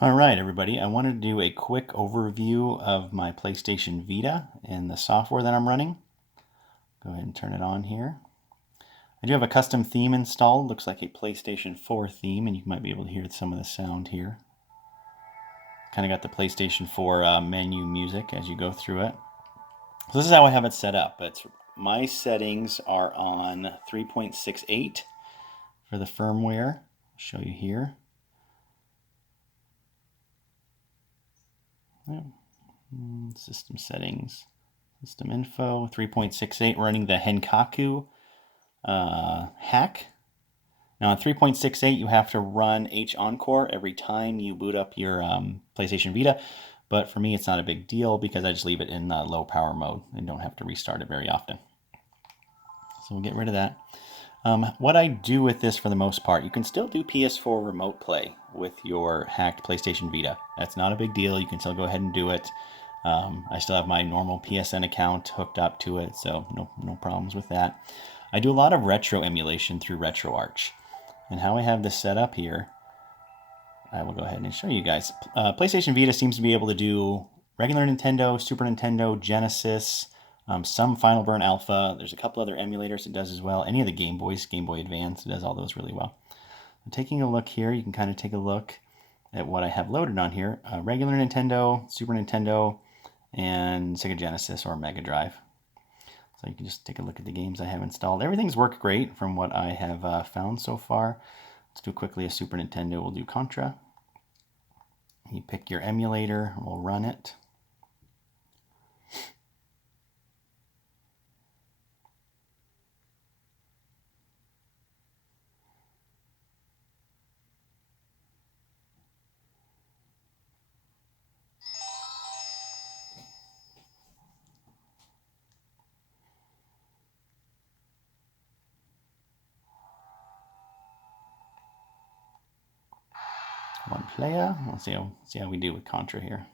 All right, everybody. I wanted to do a quick overview of my PlayStation Vita and the software that I'm running. Go ahead and turn it on here. I do have a custom theme installed. Looks like a PlayStation 4 theme, and you might be able to hear some of the sound here. Kind of got the PlayStation 4 menu music as you go through it. So this is how I have it set up. My settings are on 3.68 for the firmware. I'll show you here. System settings, system info, 3.68, running the Henkaku hack. Now on 3.68, you have to run H Encore every time you boot up your PlayStation Vita, but for me it's not a big deal because I just leave it in low power mode and don't have to restart it very often. So we'll get rid of that. What I do with this for the most part, you can still do PS4 Remote play with your hacked PlayStation Vita. That's not a big deal. You can still go ahead and do it. I still have my normal PSN account hooked up to it, so no problems with that. I do a lot of retro emulation through Retroarch. And how I have this set up here, I will go ahead and show you guys. PlayStation Vita seems to be able to do regular Nintendo, Super Nintendo, Genesis, some Final Burn Alpha. There's a couple other emulators it does as well. Any of the Game Boys, Game Boy Advance, it does all those really well. Taking a look here, you can kind of take a look at what I have loaded on here. Regular Nintendo, Super Nintendo, and Sega Genesis or Mega Drive. So you can just take a look at the games I have installed. Everything's worked great from what I have found so far. Let's do quickly a Super Nintendo. We'll do Contra. You pick your emulator, we'll run it. One player. Let's see how we do with Contra here.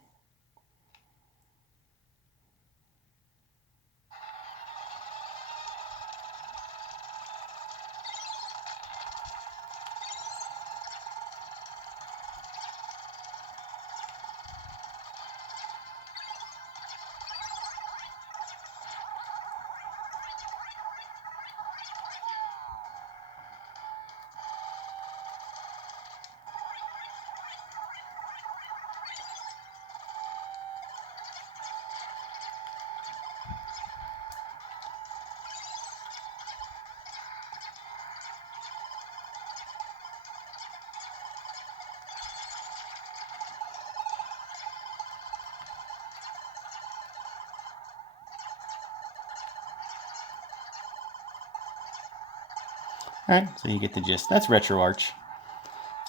All right, so you get the gist. That's Retroarch.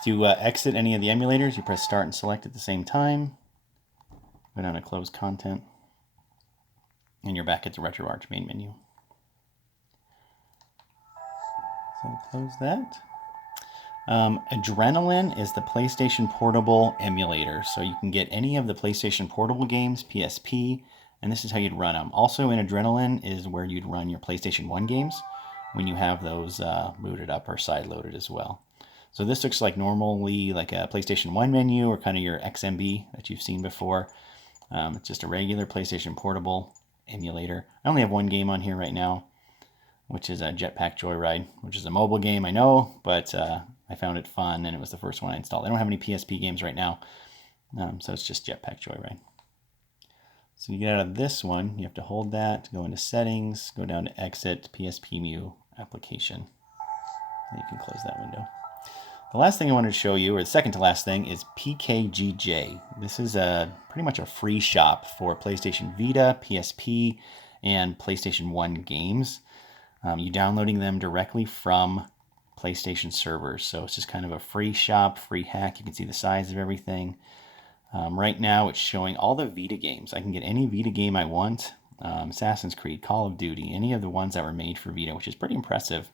To exit any of the emulators, you press Start and Select at the same time. Go down to Close Content, and you're back at the Retroarch main menu. So close that. Adrenaline is the PlayStation Portable emulator, so you can get any of the PlayStation Portable games, PSP, and this is how you'd run them. Also in Adrenaline is where you'd run your PlayStation 1 games when you have those booted up or side-loaded as well. So this looks like normally like a PlayStation 1 menu or kind of your XMB that you've seen before. It's just a regular PlayStation Portable emulator. I only have one game on here right now, which is a Jetpack Joyride, which is a mobile game, I know, but I found it fun, and it was the first one I installed. I don't have any PSP games right now, so it's just Jetpack Joyride. So you get out of this one, you have to hold that, go into Settings, go down to Exit, PSPmu Application, and you can close that window. The last thing I wanted to show you, or the second to last thing, is PKGj. This is pretty much a free shop for PlayStation Vita, PSP, and PlayStation 1 games. You downloading them directly from PlayStation servers. So it's just kind of a free shop, free hack. You can see the size of everything. Right now it's showing all the Vita games. I can get any Vita game I want. Assassin's Creed, Call of Duty, any of the ones that were made for Vita, which is pretty impressive.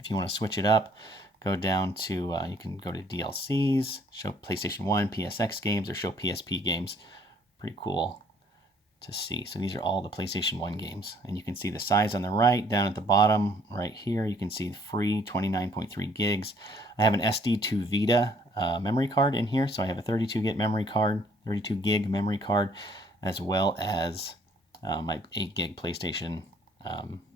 If you want to switch it up, go down to, you can go to DLCs, show PlayStation 1, PSX games, or show PSP games. Pretty cool to see. So these are all the PlayStation 1 games, and you can see the size on the right. Down at the bottom right here, you can see free 29.3 gigs. I have an SD2 Vita memory card in here. So I have a 32 gig memory card, as well as my 8 gig PlayStation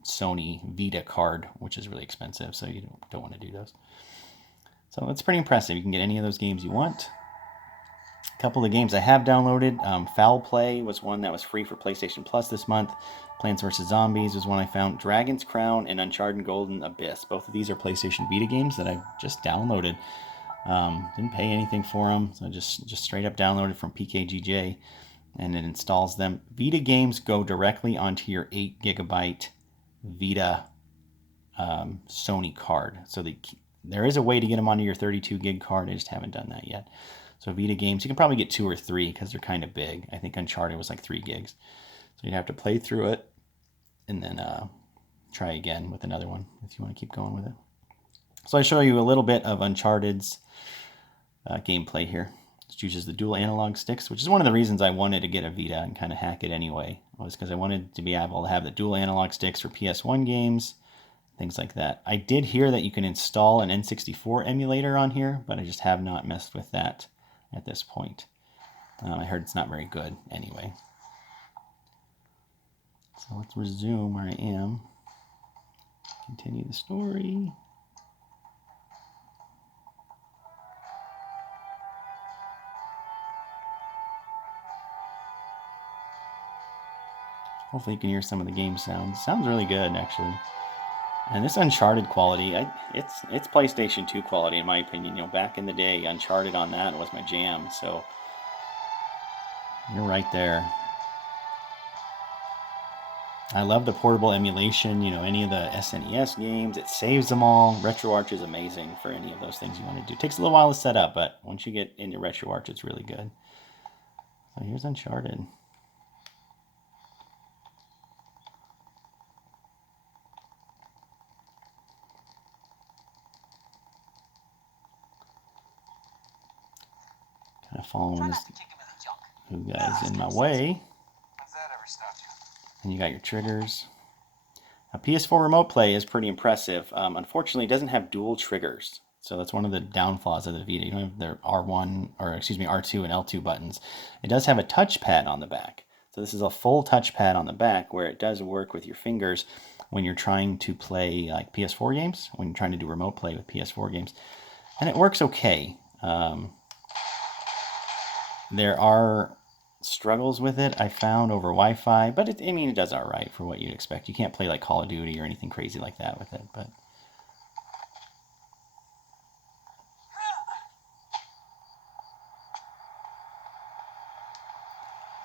Sony Vita card, which is really expensive, so you don't want to do those. So it's pretty impressive. You can get any of those games you want. A couple of games I have downloaded. Foul Play was one that was free for PlayStation Plus this month. Plants vs. Zombies was one I found. Dragon's Crown and Uncharted Golden Abyss. Both of these are PlayStation Vita games that I've just downloaded. Didn't pay anything for them, so just straight up downloaded from PKGj, and it installs them. Vita games go directly onto your 8 gigabyte Vita Sony card. So there is a way to get them onto your 32 gig card. I just haven't done that yet. So Vita games, you can probably get 2 or 3 because they're kind of big. I think Uncharted was like 3 gigs. So you'd have to play through it and then try again with another one if you want to keep going with it. So I show you a little bit of Uncharted's gameplay here. It uses the dual analog sticks, which is one of the reasons I wanted to get a Vita and kind of hack it anyway, was because I wanted to be able to have the dual analog sticks for PS1 games, things like that. I did hear that you can install an N64 emulator on here, but I just have not messed with that at this point. I heard it's not very good anyway. So let's resume where I am. Continue the story. Hopefully you can hear some of the game sounds. Sounds really good, actually. And this Uncharted quality, it's PlayStation 2 quality in my opinion. You know, back in the day, Uncharted on that was my jam. So you're right there. I love the portable emulation. You know, any of the SNES games, it saves them all. Retroarch is amazing for any of those things you want to do. It takes a little while to set up, but once you get into Retroarch, it's really good. So here's Uncharted. Kind of following this guy's in my way. And you got your triggers. Now, PS4 Remote Play is pretty impressive. Unfortunately, it doesn't have dual triggers. So that's one of the downfalls of the Vita. You don't have the R1, or excuse me, R2 and L2 buttons. It does have a touchpad on the back. So this is a full touchpad on the back where it does work with your fingers when you're trying to play like PS4 games, when you're trying to do remote play with PS4 games. And it works okay. There are struggles with it I found over Wi-Fi, but it does all right for what you'd expect. You can't play like Call of Duty or anything crazy like that with it, but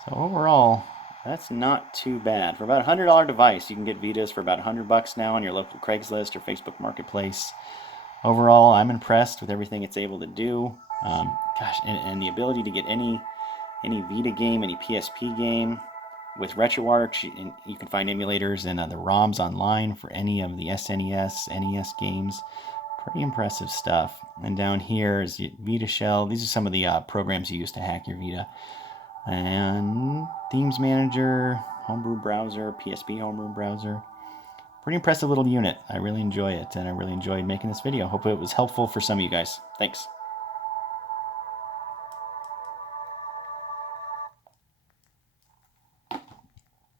so overall, that's not too bad. For about a $100 device, you can get Vitas for about $100 now on your local Craigslist or Facebook Marketplace. Overall, I'm impressed with everything it's able to do. Gosh, and the ability to get any Vita game, any PSP game with Retroarch. You can find emulators and the ROMs online for any of the SNES, NES games. Pretty impressive stuff. And down here is Vita Shell. These are some of the programs you use to hack your Vita. And Themes Manager, Homebrew Browser, PSP Homebrew Browser. Pretty impressive little unit. I really enjoy it, and I really enjoyed making this video. Hope it was helpful for some of you guys. Thanks.